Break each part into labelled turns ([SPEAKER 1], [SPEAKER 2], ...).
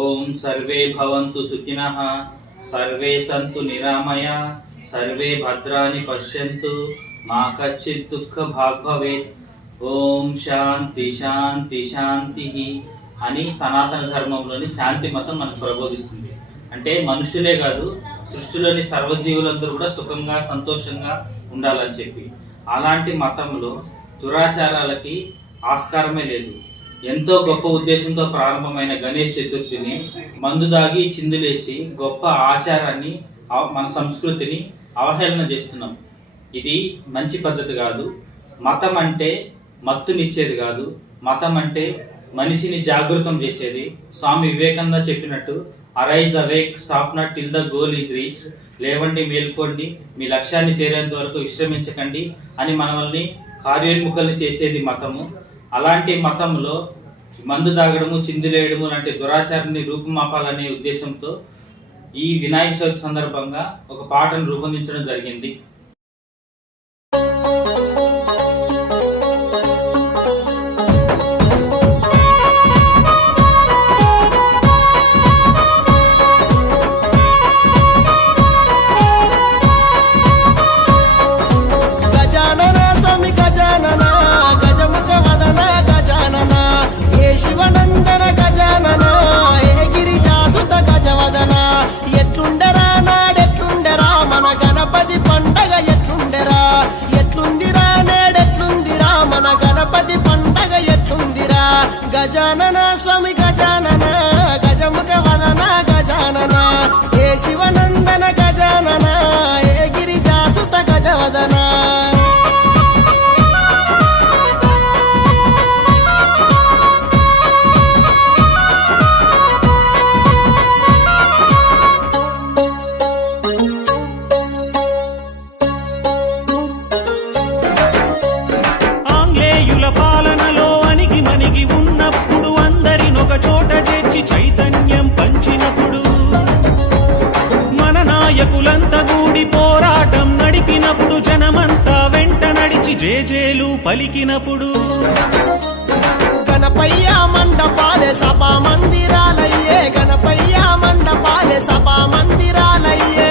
[SPEAKER 1] ఓం survey భవంతు సుఖినః survey సంతు నిరామయ survey భద్రాని పశ్యంతు మా కచ్చిత్ దుఃఖ భాగ్ భవేత్ ఓం శాంతి శాంతి శాంతి అని సనాతన ధర్మంలోని శాంతి మతం మనకు ప్రబోధిస్తుంది. అంటే మనుషులే కాదు సృష్టిలోని సర్వజీవులందరూ కూడా సుఖంగా సంతోషంగా ఉండాలని చెప్పి. అలాంటి మతంలో దురాచారాలకి ఆస్కారమే లేదు. ఎంతో గొప్ప ఉద్దేశంతో ప్రారంభమైన గణేష్ చతుర్థిని మందు దాగి చిందులేసి గొప్ప ఆచారాన్ని మన సంస్కృతిని అవహేళన చేస్తున్నాం. ఇది మంచి పద్ధతి కాదు. మతం అంటే మత్తునిచ్చేది కాదు. మతం అంటే మనిషిని జాగృతం చేసేది. స్వామి వివేకాంద చెప్పినట్టు arise awake stop not till the goal is reach లేవండి మేల్కోండి. మీ లక్ష్యాన్ని చేరేంత వరకు విశ్రమించకండి అని మనల్ని కార్యోన్ముఖల్ని చేసేది మతము. అలాంటి మతంలో మందు తాగడము చిందులేయడము లాంటి దురాచారాన్ని రూపుమాపాలనే ఉద్దేశంతో ఈ వినాయక చవితి సందర్భంగా ఒక పాటను రూపొందించడం జరిగింది.
[SPEAKER 2] గజానన స్వామి
[SPEAKER 3] నాయకులంతా కూడి పోరాటం నడిపినప్పుడు జనమంతా వెంట నడిచి జేజేలు పలికినప్పుడు.
[SPEAKER 2] గణపయ్య మండపాలే సభా మందిరాలయ్యే గణపయ్య మండపాలే సభా మందిరాలయ్యే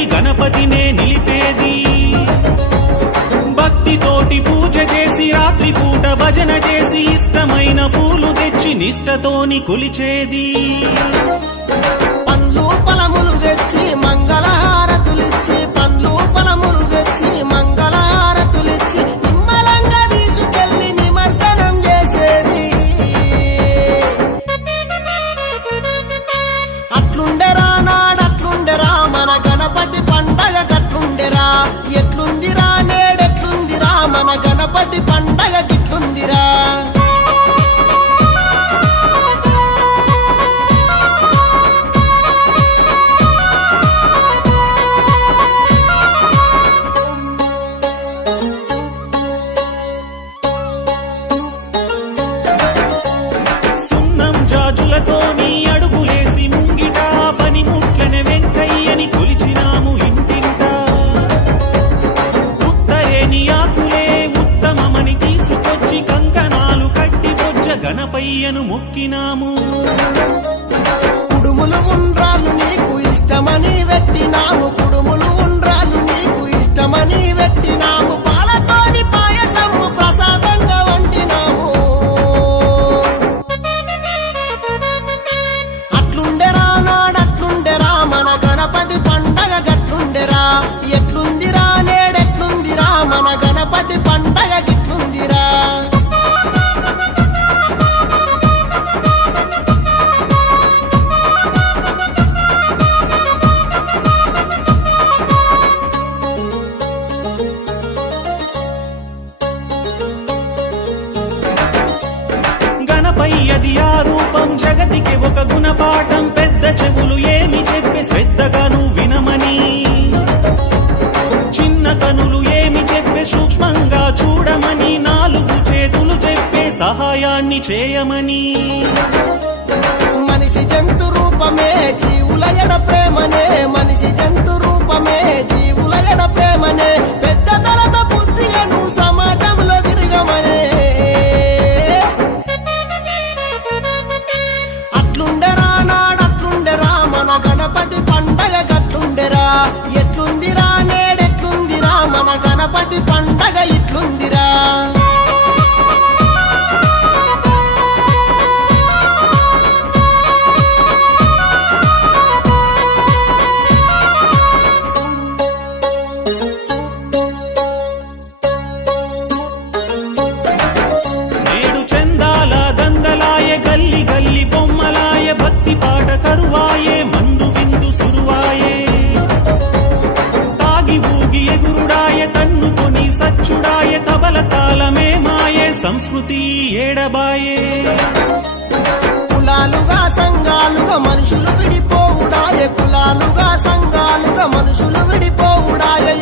[SPEAKER 3] తోటి గణపతినే నిలిపేది. భక్తితోటి పూజ చేసి రాత్రి పూట భజన చేసి ఇష్టమైన పూలు తెచ్చి నిష్టతోని కొలిచేది.
[SPEAKER 2] పండ్లు
[SPEAKER 3] గణపయ్యను మొక్కినాము.
[SPEAKER 2] కుడుములు ఉండ్రాలు నీకు ఇష్టమని పెట్టినాము కుడుములు ఉండ్రాలు నీకు ఇష్టమని పెట్టినాము పాలతోని పాయసము ప్రసాదంగా వండినాము.
[SPEAKER 3] సహాయాన్ని చేయమని.
[SPEAKER 2] మనిషి జంతు రూపమే జీవుల ఎడ ప్రేమనే మనిషి.
[SPEAKER 3] సంస్కృతి ఏడబాయే.
[SPEAKER 2] కులాలుగా సంఘాలుగా మనుషులు విడిపోవుడాయే. కులాలుగా సంఘాలుగా మనుషులు విడిపోవుడాయే.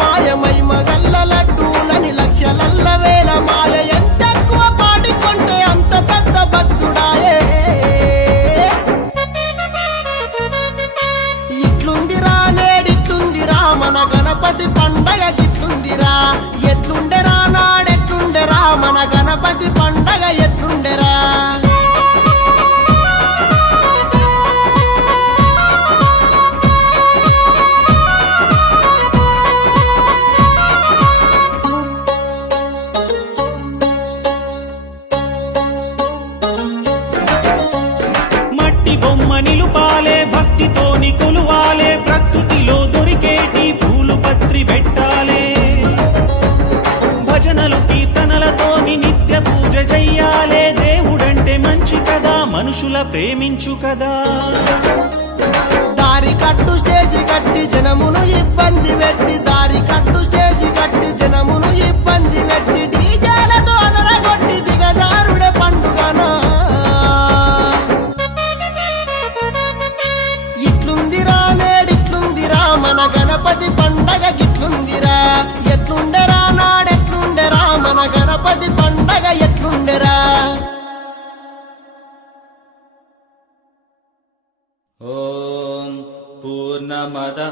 [SPEAKER 3] మాయమై మగల్ మనుషుల ప్రేమించు కదా.
[SPEAKER 2] దారి కట్టు స్టేజి కట్టి జనమును ఇబ్బంది పెట్టి దారి కట్టు